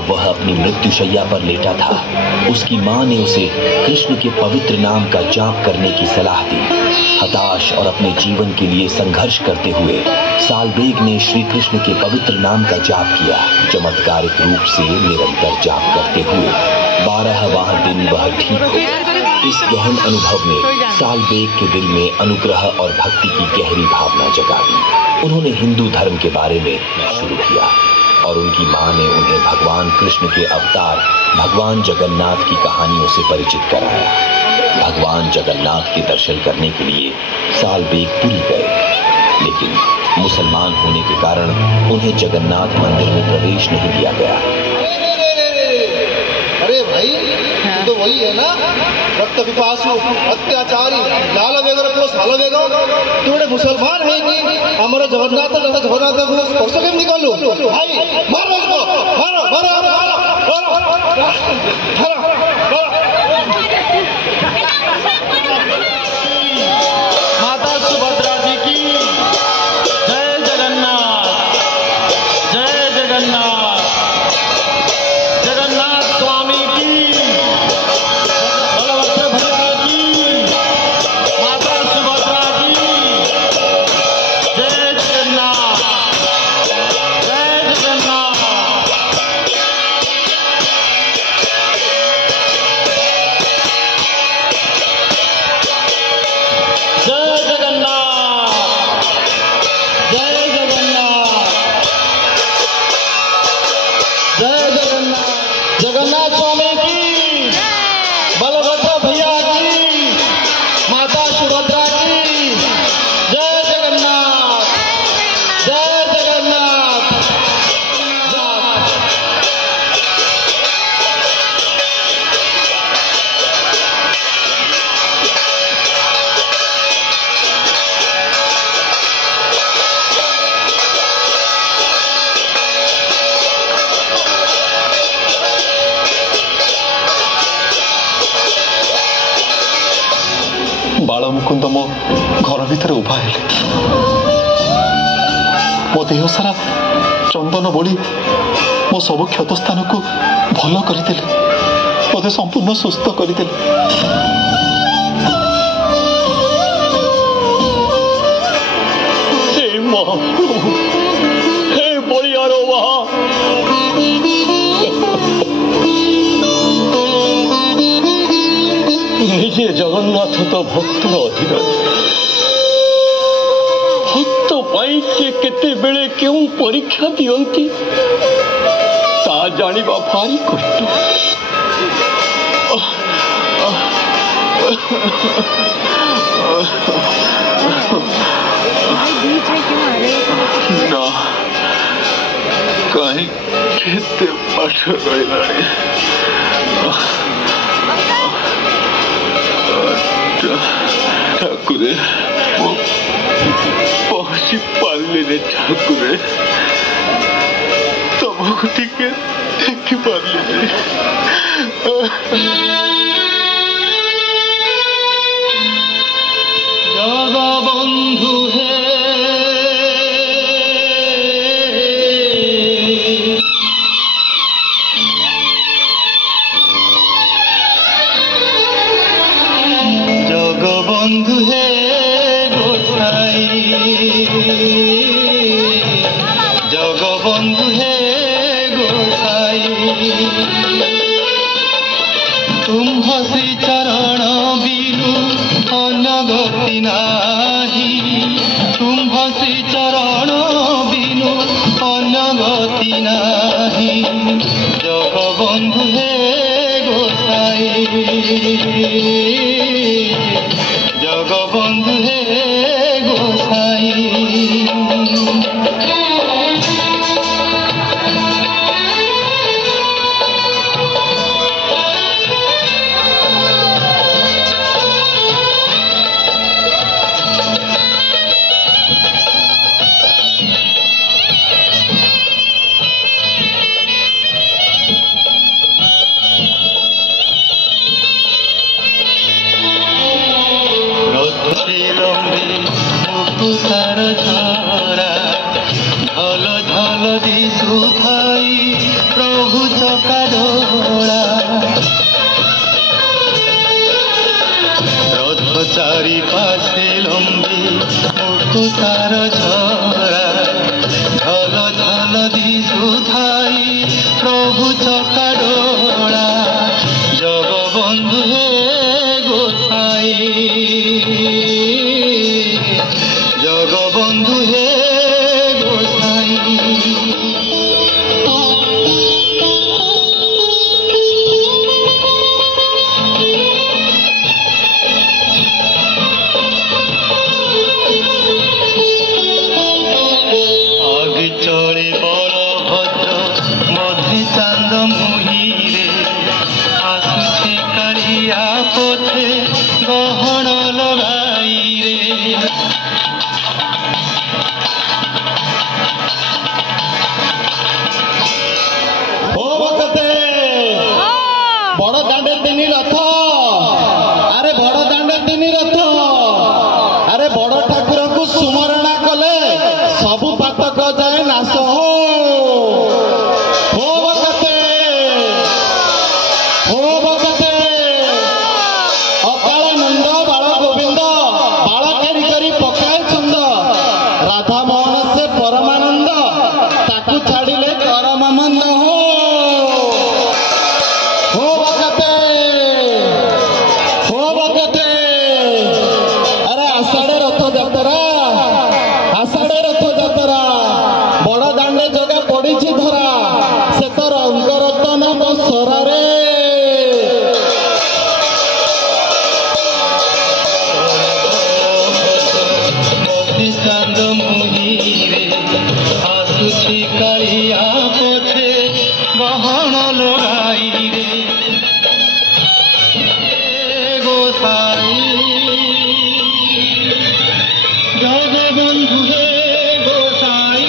जब वह अपनी मृत्युशैया पर लेटा था, उसकी मां ने उसे कृष्ण के पवित्र नाम का जाप करने की सलाह दी। हताश और अपने जीवन के लिए संघर्ष करते हुए सालबेग ने श्री कृष्ण के पवित्र नाम का जाप किया। चमत्कारिक रूप से निरंतर जाप करते हुए 12वां दिन वह ठीक हो गया। इस गहन अनुभव ने सालबेग के दिल में अनुग्रह और भक्ति की गहरी भावना जगा दी। उन्होंने हिंदू धर्म के बारे में शुरू किया और उनकी मां ने उन्हें भगवान कृष्ण के अवतार भगवान जगन्नाथ की कहानियों से परिचित कराया। भगवान जगन्नाथ के दर्शन करने के लिए सालबेग पुरी गए, लेकिन मुसलमान होने के कारण उन्हें जगन्नाथ मंदिर में प्रवेश नहीं दिया गया। अरे भाई, तू तो वही है ना, रक्त पिपासु अत्याचारी लाल वेगर को साल वेगो तू बड़े मुसलमान है कि हमारा जगन्नाथ जगन्नाथ को स्पर्श के निकालो भाई, मारो इसको, मारो मारो मारो माता सुभद्रा जी की जय जगन्नाथ, जय जगन्नाथ, जगन्नाथ स्वामी की, बलभद्र भैया की, माता सुभद्रा की जय जगन्नाथ, जय जगन्नाथ। जय जगन्नाथ, जय जगन्नाथ, जय जगन्नाथ, जगन्नाथ स्वामी की, बलभद्र भैया की, माता सुभद्रा की जय जगन्नाथ, जय जगन्नाथ। बाल मुकुंद मो घर भितर उभा है, मो देह सारा चंदन बोली मो सब क्षत स्थान को भल करदे, मत संपूर्ण सुस्थ करदे। हे महाप्रभु, हे बलियारो निजे जगन्नाथ तो भक्तर अधिकारी, भक्त पाई से केते बेले क्यों परीक्षा दियंती ता जानिबा भारी कष्ट। ना कहीं केते पाठ रहिलानी, ठाकुरे पहुंची पारे ठाकुरे, तुमको टिके देखी पारे। जगबंधु है जगबंधु है गोसाई, जगबंधु है गोसाई, तुम हसी चरण बिनु अनगति नाही, तुम हसी चरण बिनु अनगति नाही, जगबंधु है गोसाई, जगबंधु है गोसाई। सुतार झरा झल झल दिशुथाई प्रभु चकाडोला जगबंधु हे गोसाई जगबंधु हे गोसाई चले बलभद्र मध्य चांद मुहिरे आसुछे कालिया पथे गहन लगाई रे बड़ दांडे तीन रथ अरे बड़ दांडे तीन रथ अरे बड़ ठाकुर को सुमरणा कले सबु पातक जाए नाश हो बकते अकाल नंद बाल गोविंद बाल केरी करी पकाए चंद राधा मोहन से परमानंद ताकू छाड़िले करमानंद हो बकते अरे आषाढ़ रथ जातरा बड़ दांडे जगह पड़ी धरा से तो रंग रतन बसरे चांद मुहिरे आसुछी कालिया पथे गहन लगाई रे गोसाई जगबंधु हे गोसाई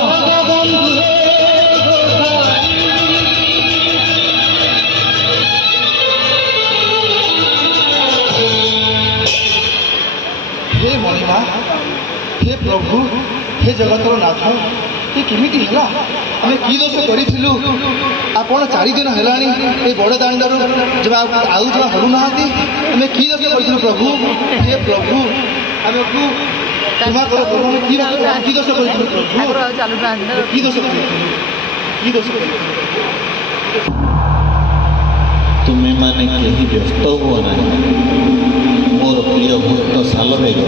जगबंधु हे गोसाई हे महिमा हे प्रभु हे जगतर नाथ ये केमिति हला आमे की दोष करिथिलु आपण 4 दिन हेलानी ए बड़ दांडरू जब आउ जब हरु नाहाती आमे की दोष करिथिलु प्रभु हे प्रभु आमे को क्षमा करो प्रभु की दोष करिथिलु प्रभु की दोष करिथिलु तुम्हें माने कहीं व्यस्त हुआ ना मोर प्रिय भक्त सालवेग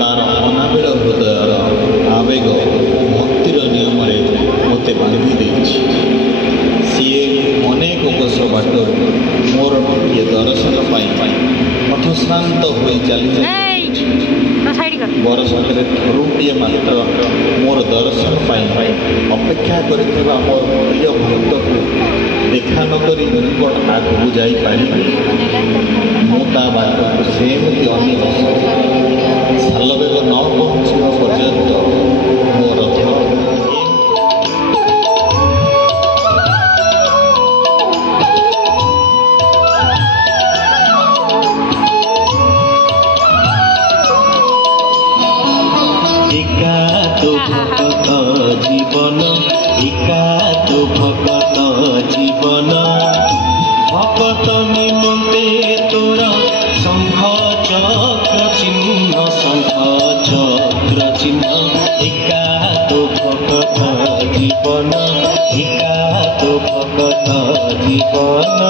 तार अनाबिल हृदयर आवेग भक्तिर नियम मत बांधि देछि सीए अनेक कोश बाट मोर ये दर्शन पाई पथश्रांत हो चली बरसके थरुटिए मात्र मोर दर्शन पाई अपेक्षा करिथिबा मोर प्रिय भक्त को देखा नक आगू जापारि मुता बाट सेमती अनेक सालवेग न पहुँचा पर्यंत मो रथ भक्त जीवन एकात भक्त जीवन भक्त निमंते तोर शंख चक्र चिन्ह एकात भक्त जीवन एकात भक्त जीवन